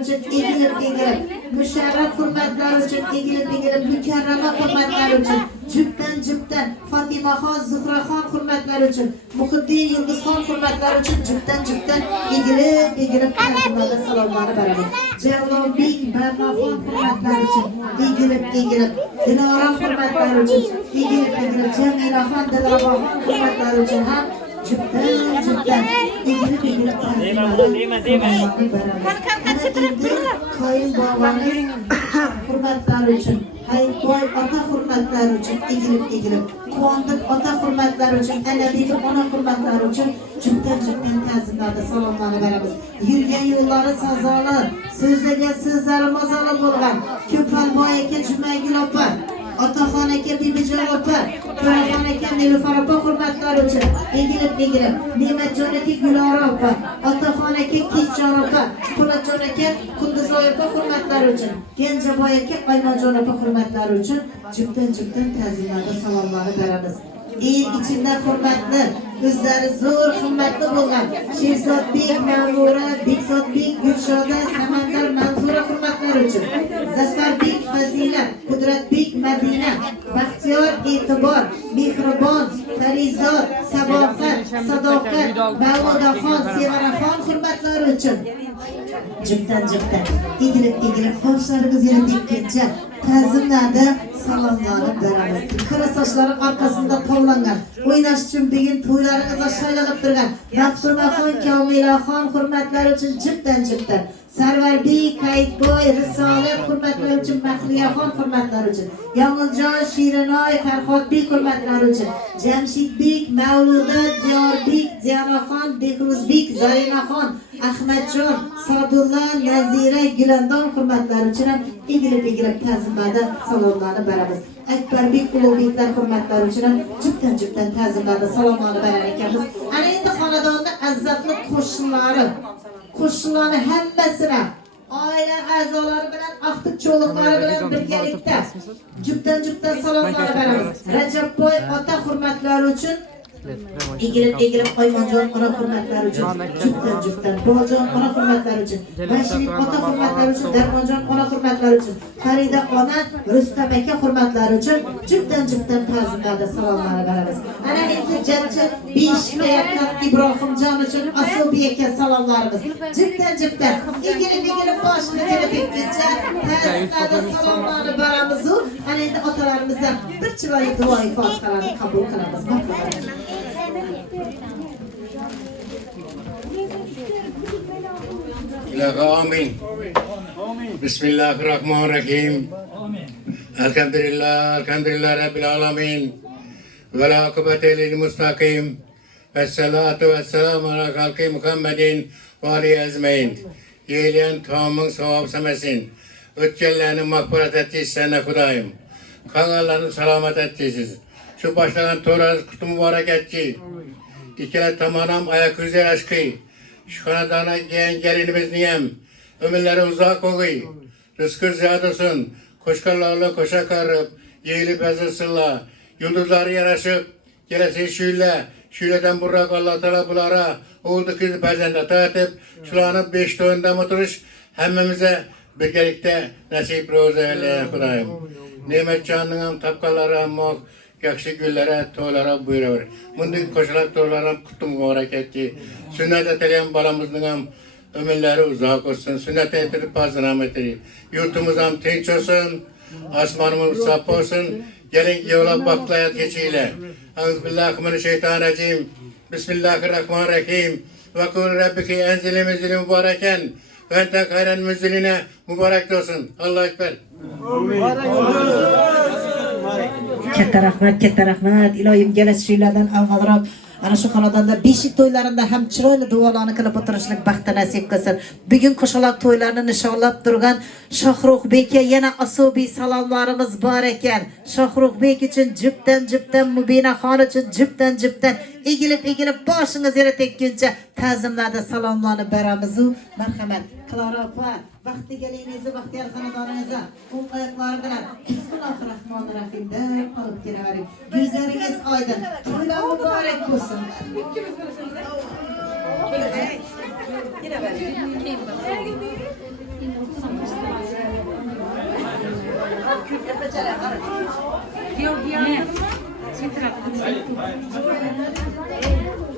için egilip müşerref hürmetler için egilip mükerreme hürmetler için cüpten Fatima Han, Zuhra Han hürmetler için Muhiddin Yıldız Han hürmetler için cüpten egilip kendimde salamları beraber Cevlon Bik Berna Han hürmetler için egilip Dilara hürmetler için egilip Cemila Han, Dilara Han hürmetler için hem cüpten egilip kayınbabanız hürmetler için, hayırboy ata hürmetler için egilip, kuandık ata hürmetler için, enebili ona hürmetler için cüpten tezimlerde salonlarını veremiz. Yürgen yolları sazalı, sözlegen sözleri mazalı bulgan, köpel boyake cümegül opar, Ataxonaka Bibijon opa, To'raxonaka Nilufar opa hurmatlar uchun egilib, Ne'matjon aka Gulora opa, Ataxonaka Kechjon opa, Po'latjon aka Qunduzoy opa hurmatlar uchun, Genjaboy aka Aymonjon opa hurmatlar uchun cüpten ta'zimlarda salomlarni beramiz. El içinde hurmatli, o'zlari zo'r himmatli bo'lgan Sherzodbek Ma'mura, Bekzodbek Gulshoda, Samandar Manzura hurmatlar uchun, Zafarbek Fazilat, Qudratbek Madina, Baxtiyor E'tibor, Mehribon, Farizod, Sabohat, Sadoqat, Mavludaxon, Sevaraxon hurmatlari uchun cüpten egilib, boshlarimiz yana tekkancha ta'zimlarda salomlarni beramiz. Qora sochlari orqasida tovlangan, o'ynash uchun begin to'ylaringizda shaylag'ib turgan Maftunaxon, Komilaxon hurmatlari uchun cüpten Sarvarbek, Kayitboy, Risolat hurmatlari uchun, Mahliyaxon hurmatlari uchun, Yomiljon, Shirinoy, Farhodbek hurmatlari uchun, Jamshidbek, Mavluda, Diyorbek, Ziyanaxon, Behruzbek, Zarinaxon, Ahmadjon, Sadulla, Nazira, Gulandon hurmatlari uchun ham egilib ta'zimlarda salomlarni beramiz. Akbarbek, Ulug'beklar hurmatlari uchun ham cüpten ta'zimlarda salomlarni berar ekanmiz. Ana endi xonadonda azzatli qo'shnilarni hammasini oila a'zolari bilan aqtiq cho'liqlari bilan birgalikda cüpten salomlarni beramiz. Rajabboy ota hurmatlari uchun egilib Aymonjon ona hurmatlari uchun cüpten Bojon ona hurmatlari uchun, Bashir ota hurmatlari uchun, Darmonjon ona hurmatlari uchun, Farida ona, Rustam aka hurmatlari uchun cüpten ta'zimlarda salomlarni beramiz. Ana endi jajji 5 ga yaqin Ibrohimjon uchun Asubi aka salomlarimiz. Cüpten egilib boshini tekkancha ta'zimlarda salomlarni beramiz. Ana endi otalarimizdan bir chiroyli duoyi fotihalarni qabul qilamiz. Amin. Bismillahirrahmanirrahim. Elhamdülillah Rabbil alamin. Ve la akıbete lil mustaqim. Vessalatu vesselamu ala halki Muhammedin ve alihi ezmeyin. Yeğleyen tamamın sevap semesin. Ötkenlerini mağfiret ettiysen Hudayım. Kanallarını selamet ettiysiz. Şu başlayan Tora'nız kutu mübarek etti. İkile tamanam ayak üzeri aşkı. Şu kanadana giyen gelinimiz niyem. Ömürleri uzak oğuy. Rızkı ziyadısın. Koşkarlarla koşa karıp. Yeğilip ezilsinla. Yıldızları yaraşıp. Gelesi şüyleden burrak Allah Teala bulara. Oğuldu kızı perzende ata etip. Şulanıp 5 toğunda oturuş. Hemmemize birlikte nasip roza eyleyen Hudayım. Nimet canlığım tapkaları ammak. Yakşı güllere, toğlara buyurur. Bundik koşulak toğlara kutum mübarek etti. Sünnet eteleyen balamızın ömürleri uzak olsun. Sünnet etilip bazınametleri. Yurtumuz tinç olsun. Asmanımız sap olsun. Gelin yola baklayat geçiyle. Euzubillahimineşşeytanirracim. Bismillahirrahmanirrahim. Ve kul rabbiki enzili müzili mübareken. Ve ente hayran müziline mübarek olsun. Allahu Ekber. Katta rahmat. Iloyim kelasi shuylardan avvalroq ana shu xonadonda beshik to'ylarida ham chiroyli duolarni qilib o'tirishlik baxti nasib qilsin. Bugun qo'shaloq to'ylarni nishonlab turgan Shohruxbekka yana asubiy salomlarimiz bor ekan. Shohruxbek uchun cüpten Mubinaxon uchun cüpten egilib boshingiz yere tekkuncha ta'zimlarda salomlarni beramiz. Marhamat. Clara opa, vaqtigaligingizga, baxtiyor xonadoningizga qo'l oyoqlari bilan Bismillahirrahmanirrahim deb olib kelavering. Yuzlaringiz oydin. To'ylar muborak bo'lsin.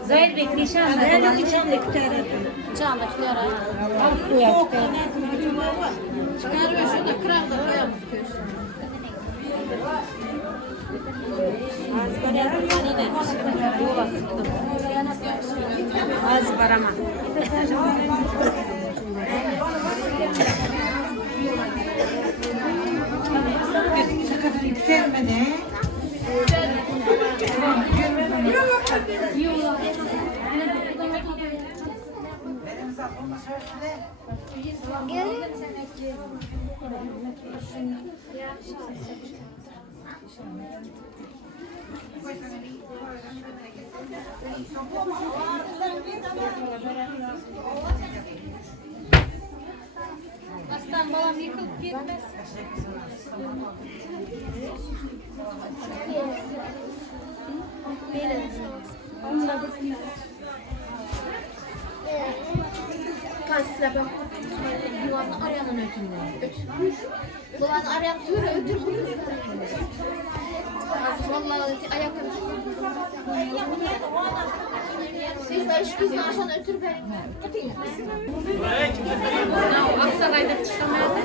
Zahir Bey, nişan da. Ben de çanlık tane. Çanlık yara. Soğuk. Çıkarıyor şurada kırar da koyalım köşeye. Az var ama. Yükselmedi. Aslan balam yıkılıp gitmez. Kaçsıra bak. Duvarını arayanın ötümden. Duvarını arayan sürü ötür. Vallahi ayakkabı. Biz de şu kızın aşağıdan ötür be. Aksaray'da çıkamıyordu.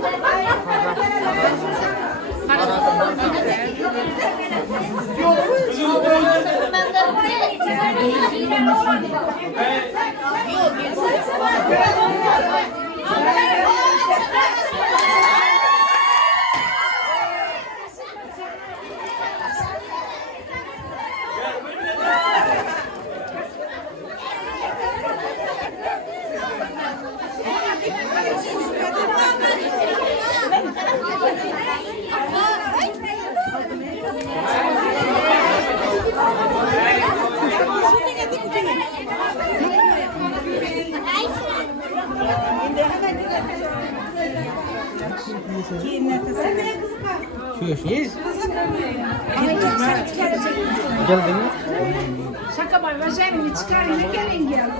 Şaka var. Vajayını çıkarın. Gelin gel.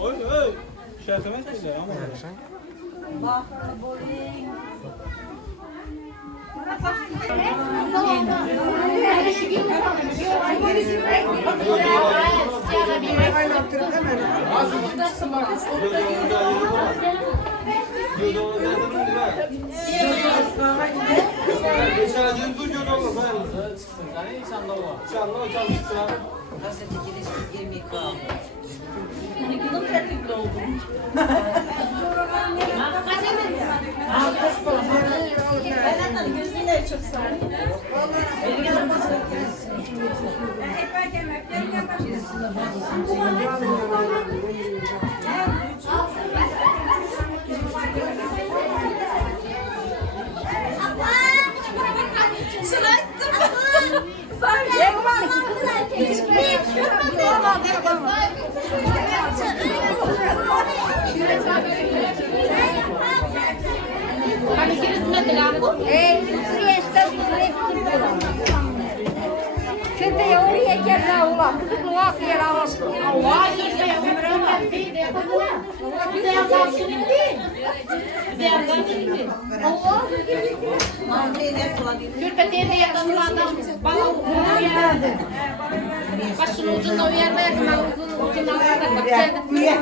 Oy oy. Şey etmez miyiz ya? Ama Hani kirisine lago? Şimdi oraya gel ulan. Kızıklı vak yer alalım. Bize yazar şimdi değil. Bize yazar şimdi. Kürpetiye de yakın adam. Bana uzun yerdi. Başın ucunda uyarma yakın. Uzun ucunda uyarma.